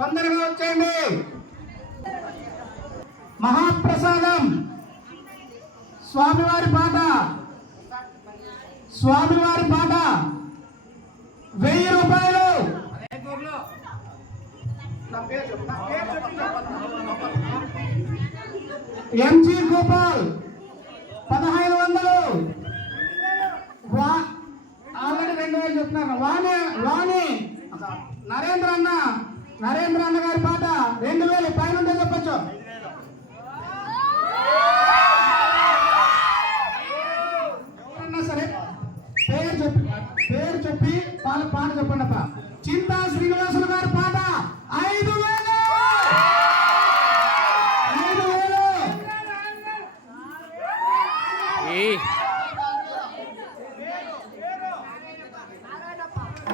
తొందరగా వచ్చేయండి. మహాప్రసాదం. స్వామివారి పాట. స్వామివారి పాట. వెయ్యి రూపాయలు. ఎంజి గోపాల్ పదహైదు వందలు. వా ఆల్రెడీ రెండు వేలు చెప్తున్నారు వాణి వాణి నరేంద్ర అన్న. నరేంద్ర అన్న గారి పాట రెండు వేలు పైన ఉంటే చెప్పచ్చు. ఎవరన్నా సరే పేరు చెప్పి పేరు చెప్పి పాట పాట చెప్పండి అప్ప. చింతా శ్రీనివాసులు గారి పాట ఐదు వేలు. ఐదు వేలు.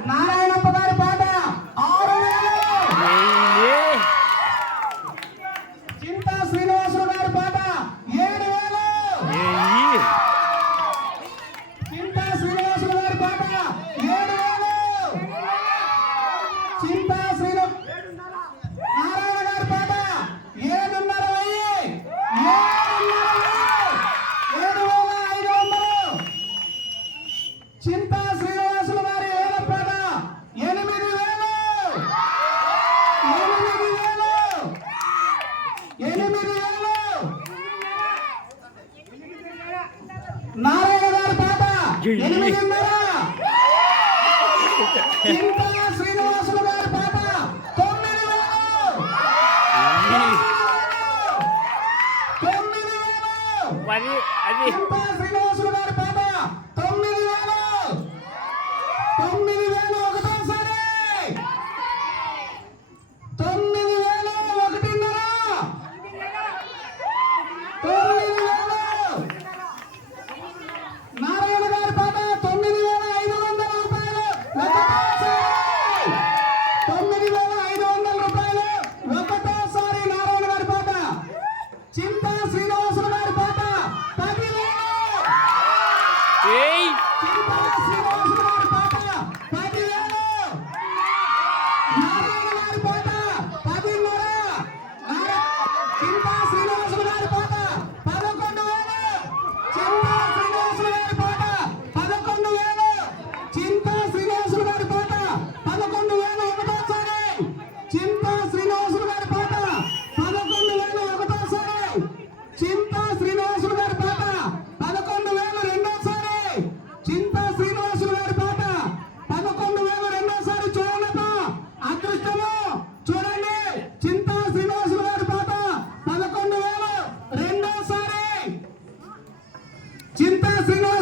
నారాయణప్ప గారి పాట చింతా శ్రీనివాసులు నారాయణ గారి పాట. ఎనిమిదిన్నర. శ్రీనివాసులు గారి పాట. తొమ్మిది వేలు తొమ్మిది వేలు శ్రీనివాసులు గారి పాట. తొమ్మిది వేలు చింతా శ్రీనివాసులు గారి పాట పదకొండు వేల ఒకటోసారి. చింతా శ్రీనివాసులు గారి పాట పదకొండు వేల ఒకటోసారి. చింతా శ్రీనివాసులు గారి పాట పదకొండు వేల రెండోసారి. చింతా శ్రీనివాసులు గారి పాట పదకొండు వేల రెండోసారి. చూడట అదృష్టము. చూడండి చింతా శ్రీనివాసులు గారి పాట పదకొండు వేల రెండోసారి. చింతా శ్రీనివాసు